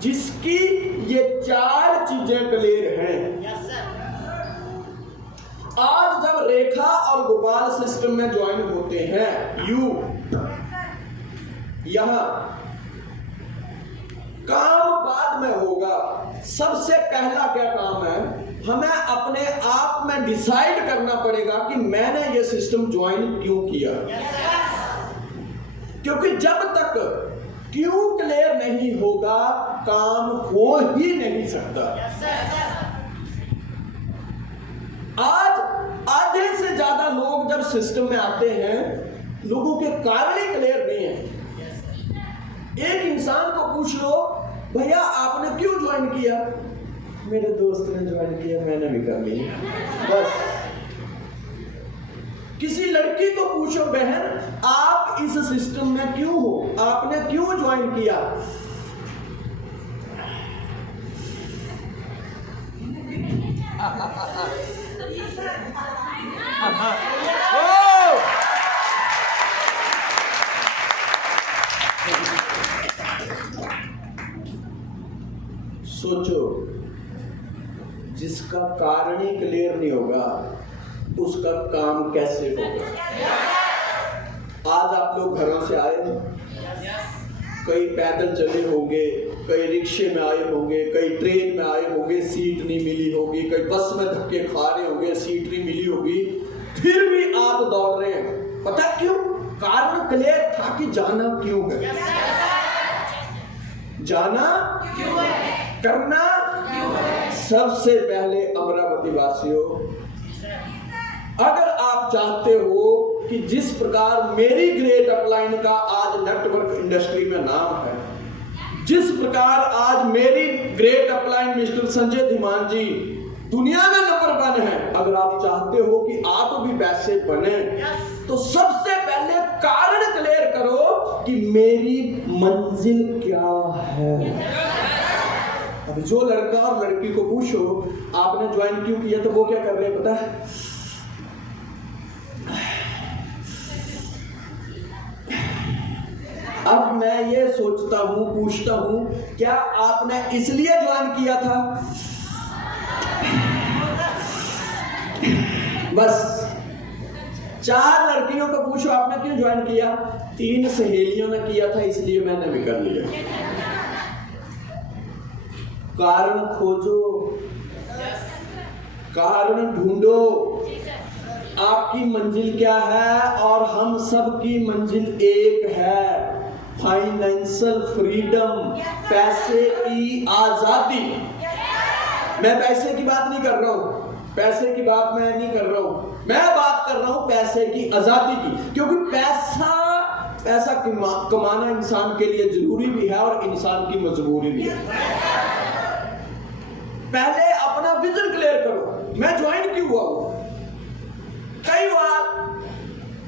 जिसकी ये 4 चीजें क्लियर हैं। आज जब रेखा और गोपाल सिस्टम में ज्वाइन होते हैं, यू यहां काम बाद में होगा। सबसे पहला क्या काम है, हमें अपने आप में डिसाइड करना पड़ेगा कि मैंने ये सिस्टम ज्वाइन क्यों किया। क्योंकि जब तक क्यों क्लियर नहीं होगा, काम हो ही नहीं सकता। आज आधे से ज्यादा लोग जब सिस्टम में आते हैं, लोगों के कारण ही क्लियर नहीं है। एक इंसान को पूछ लो, भैया आपने क्यों ज्वाइन किया? मेरे दोस्त ने ज्वाइन किया, मैंने भी कर लिया, बस। किसी लड़की को पूछो, बहन आप इस सिस्टम में क्यों हो, आपने क्यों ज्वाइन किया? सोचो, जिसका कारण ही क्लियर नहीं होगा, उसका काम कैसे होगा? आज आप लोग घरों से आए, कई पैदल चले होंगे, कई रिक्शे में आए होंगे, कई ट्रेन में आए होंगे, सीट नहीं मिली होगी, कई बस में धक्के खा रहे होंगे, सीट नहीं मिली होगी, फिर भी आप दौड़ रहे हैं। पता क्यों? कारण क्लियर था कि जाना क्यों है, जाना क्यों है, करना क्यों है। सबसे पहले अमरावती वासियों, अगर आप चाहते हो कि जिस प्रकार मेरी ग्रेट अपलाइन का आज नेटवर्क इंडस्ट्री में नाम है, जिस प्रकार आज मेरी great upline mister Sanjay Dhiman ji दुनिया में नंबर 1 है, अगर आप चाहते हो कि आप भी पैसे बने, तो सबसे पहले कारण क्लियर करो कि मेरी मंजिल क्या है। अब जो लड़का और लड़की को पूछो आपने ज्वाइन क्यों किया, तो वो क्या कर रहे हैं पता है? अब मैं ये सोचता हूं, पूछता हूं, क्या आपने इसलिए ज्वाइन किया था? बस 4 लड़कियों को पूछो आपने क्यों ज्वाइन किया? 3 सहेलियों ने किया था, इसलिए मैंने भी कर लिया। कारण खोजो, कारण ढूंढो, आपकी मंजिल क्या है, और हम सब की मंजिल एक है, फाइनेंशियल फ्रीडम, पैसे की आजादी। मैं पैसे की बात नहीं कर रहा हूं, पैसे की बात मैं नहीं कर रहा हूं, मैं बात कर रहा हूं पैसे की आजादी की। क्योंकि पैसा कमाना इंसान के लिए जरूरी भी है और इंसान की मजबूरी भी है। पहले अपना विजन क्लियर करो, मैं ज्वाइन क्यों हुआ हूं। कई बार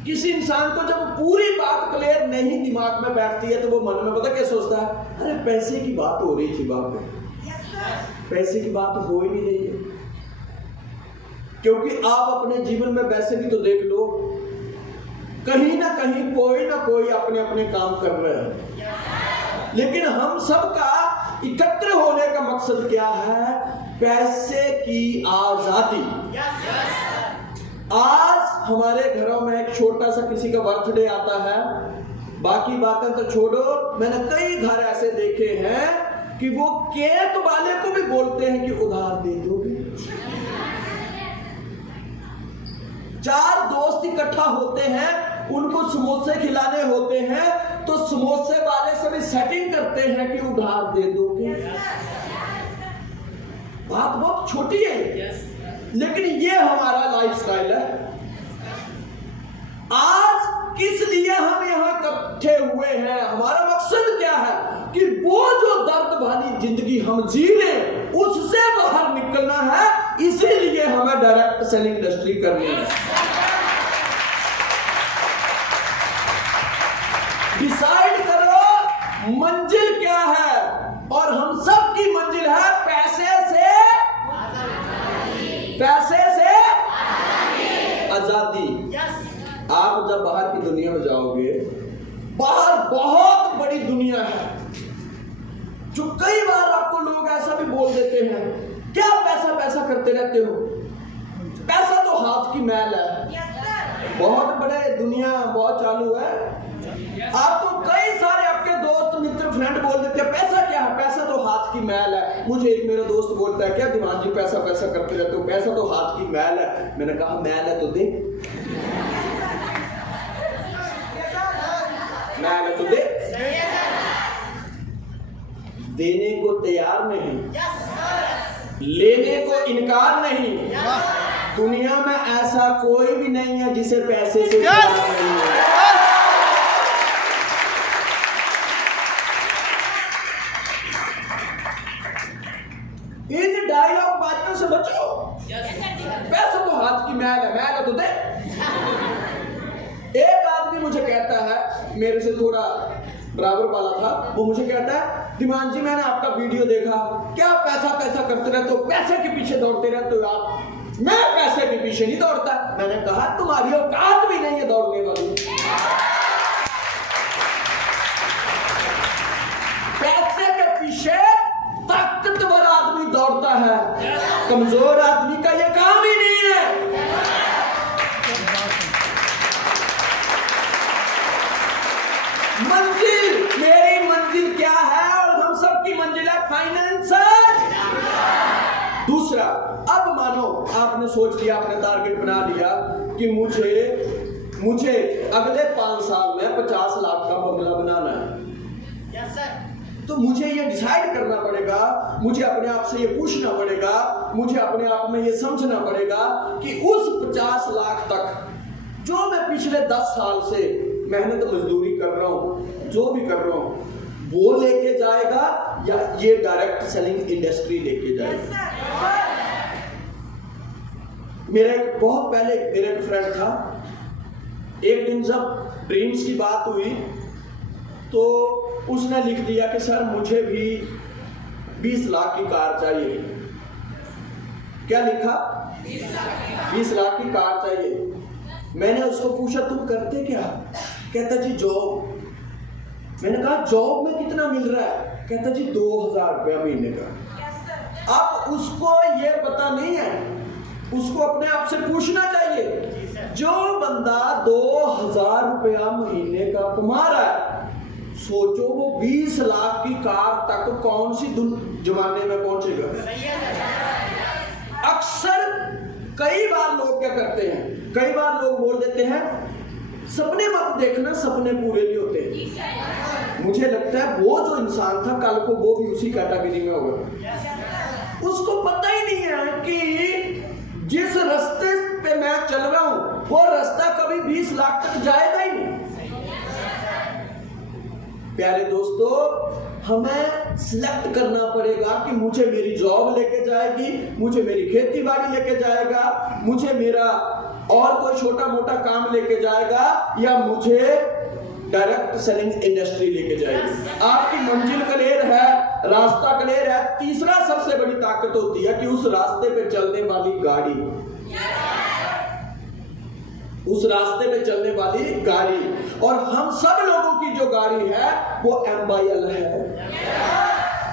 किसी इंसान को जब पूरी बात क्लियर नहीं दिमाग में बैठती है, तो वो मन में पता क्या सोचता है, अरे पैसे की बात हो रही थी बाप में, पैसे की बात हो ही नहीं रही है। क्योंकि आप अपने जीवन में वैसे भी तो देख लो, कहीं ना कहीं कोई ना कोई अपने अपने काम कर रहे हैं, लेकिन हम सबका एकत्र होने का मकसद क्या है? पैसे की आजादी। आज हमारे घरों में एक छोटा सा किसी का बर्थडे आता है, बाकी बातें तो छोड़ो, मैंने कई घर ऐसे देखे हैं कि वो केक वाले को भी बोलते हैं कि उधार दे दोगे। 4 दोस्त इकट्ठा होते हैं, उनको समोसे खिलाने होते हैं, तो समोसे वाले से भी सेटिंग करते हैं कि उधार दे दोगे। बात बहुत छोटी है, लेकिन ये हमारा लाइफस्टाइल है। आज किस लिए हम यहाँ इकट्ठे हुए हैं, हमारा मकसद क्या है कि वो जो दर्द वाली जिंदगी हम जी रहे हैं उससे बाहर निकलना है। इसीलिए हमें डायरेक्ट सेलिंग इंडस्ट्री करनी है। डिसाइड करो मंजिल क्या है, और हम सब की मंजिल है पैसे से आजादी। आप जब बाहर की दुनिया में जाओगे, बाहर बहुत बड़ी दुनिया है। जो कई बार आपको लोग ऐसा भी बोल देते हैं, क्या पैसा पैसा करते रहते हो, पैसा तो हाथ की मैल है। बहुत बड़े दुनिया बहुत चालू है, आपको कई सारे आपके दोस्त मित्र फ्रेंड बोल देते हैं पैसा क्या है, पैसा तो हाथ की मैल है। मुझे एक मेरा दोस्त बोलता है, क्या धीमान जी पैसा पैसा करते रहते हो, पैसा तो हाथ की मैल है। मैंने कहा मैल है तो दे, मैल है तो दे। देने को तैयार नहीं, लेने को इनकार नहीं। दुनिया में ऐसा कोई भी नहीं है जिसे पैसे से प्यार नहीं है। इन डायलॉग बातों से बचो। पैसा तो हाथ की मैल है तो दे। एक आदमी मुझे कहता है, मेरे से थोड़ा बराबर वाला था, वो मुझे कहता है, धीमान जी मैंने आपका वीडियो देखा, क्या पैसा पैसा करते रहते हो, पैसे के पीछे दौड़ते रहते हो आप। मैं पैसे के पीछे नहीं दौड़ता। मैंने कहा तुम्हारी औकात भी नहीं है दौड़ने वाली। पैसे के पीछे ताकतवर आदमी दौड़ता है, कमजोर आदमी का यह काम ही नहीं है। मंजिल, मेरी मंजिल क्या है और हम सबकी मंजिल है फाइनेंस। दूसरा, अब मानो आपने सोच लिया, आपने टारगेट बना लिया कि मुझे अगले 5 साल में 50 लाख का बंगला बनाना है। Yes sir. तो मुझे ये डिसाइड करना पड़ेगा, मुझे अपने आप से ये पूछना पड़ेगा, मुझे अपने आप में ये समझना पड़ेगा कि उस 50 लाख तक जो मैं पिछले 10 साल से मेहनत मजदूरी कर रहा हूं, जो भी कर रहा हूं, वो लेके जाएगा या ये डायरेक्ट सेलिंग इंडस्ट्री लेके जाएगा। मेरे बहुत पहले मेरे एक फ्रेंड था, एक दिन जब ड्रीम्स की बात हुई तो उसने लिख दिया कि सर मुझे भी 20 लाख की कार चाहिए। क्या लिखा? 20 लाख की कार चाहिए। मैंने उसको पूछा तुम करते क्या? कहता जी जॉब। मैंने कहा जॉब में कितना मिल रहा है? कहता जी 2000 रुपया महीने का। अब उसको ये पता नहीं है, उसको अपने आप से पूछना चाहिए, जो बंदा 2000 रुपया महीने का कमा रहा है, सोचो वो 20 लाख की कार तक कौन सी जमाने में पहुंचेगा। अक्सर कई बार लोग क्या करते हैं, कई बार लोग बोल देते हैं सपने मत देखना, सपने पूरे नहीं होते। मुझे लगता है वो जो इंसान था कल को वो भी उसी कैटेगरी में होगा। उसको पता ही नहीं है कि जिस रास्ते पे मैं चल रहा हूं वो रास्ता कभी 20 लाख तक जाएगा ही नहीं। प्यारे दोस्तों, हमें सिलेक्ट करना पड़ेगा कि मुझे मेरी जॉब लेके जाएगी, मुझे मेरी खेती बाड़ी लेके जाएगा, मुझे मेरा और कोई छोटा मोटा काम लेके जाएगा, या मुझे डायरेक्ट सेलिंग इंडस्ट्री लेके जाएगी। आपकी मंजिल क्लियर है, रास्ता क्लियर है। तीसरा सबसे बड़ी ताकत होती है कि उस रास्ते पे चलने वाली गाड़ी, उस रास्ते पे चलने वाली गाड़ी। और हम सब लोगों की जो गाड़ी है वो MYL है।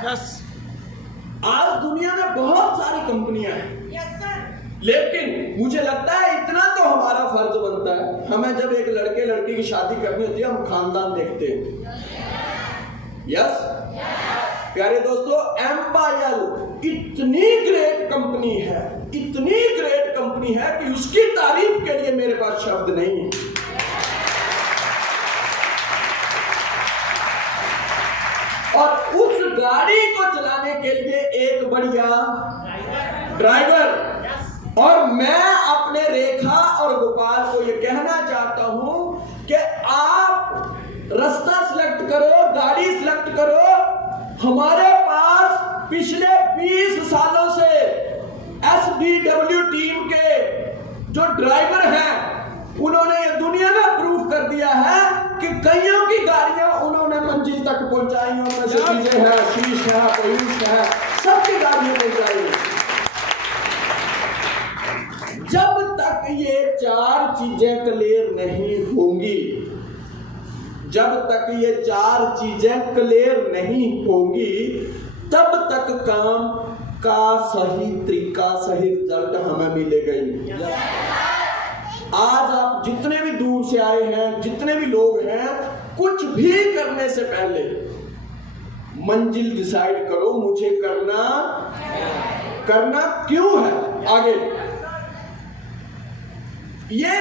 यस। आज दुनिया में बहुत सारी कंपनियां हैं, लेकिन मुझे लगता है इतना तो हमारा फर्ज बनता है, हमें जब एक लड़के लड़की की शादी करनी होती है हम खानदान देखते हैं। यस। प्यारे दोस्तों, MYL इतनी ग्रेट कंपनी है, इतनी ग्रेट कंपनी है कि उसकी तारीफ के लिए मेरे पास शब्द नहीं है। और उस गाड़ी को चलाने के लिए एक बढ़िया ड्राइवर। और मैं अपने रेखा और गोपाल को ये कहना चाहता हूं कि आप रास्ता सिलेक्ट करो, गाड़ी सिलेक्ट करो। हमारे पास पिछले 20 सालों से SBW टीम के जो ड्राइवर हैं उन्होंने ये दुनिया में प्रूफ कर दिया है कि कईयों की गाड़ियां उन्होंने मंजिल तक पहुंचाई। उनमें से चीजें हैं, शीश है, पयूष है, सबकी गाड़ियां पहुंचाई। जब तक ये 4 चीजें क्लियर नहीं होंगी, जब तक ये 4 चीजें क्लियर नहीं होंगी, तक काम का सही तरीका, सही रिजल्ट हमें मिलेगा ही। आज आप जितने भी दूर से आए हैं, जितने भी लोग हैं, कुछ भी करने से पहले मंजिल डिसाइड करो, मुझे करना क्यों है। आगे ये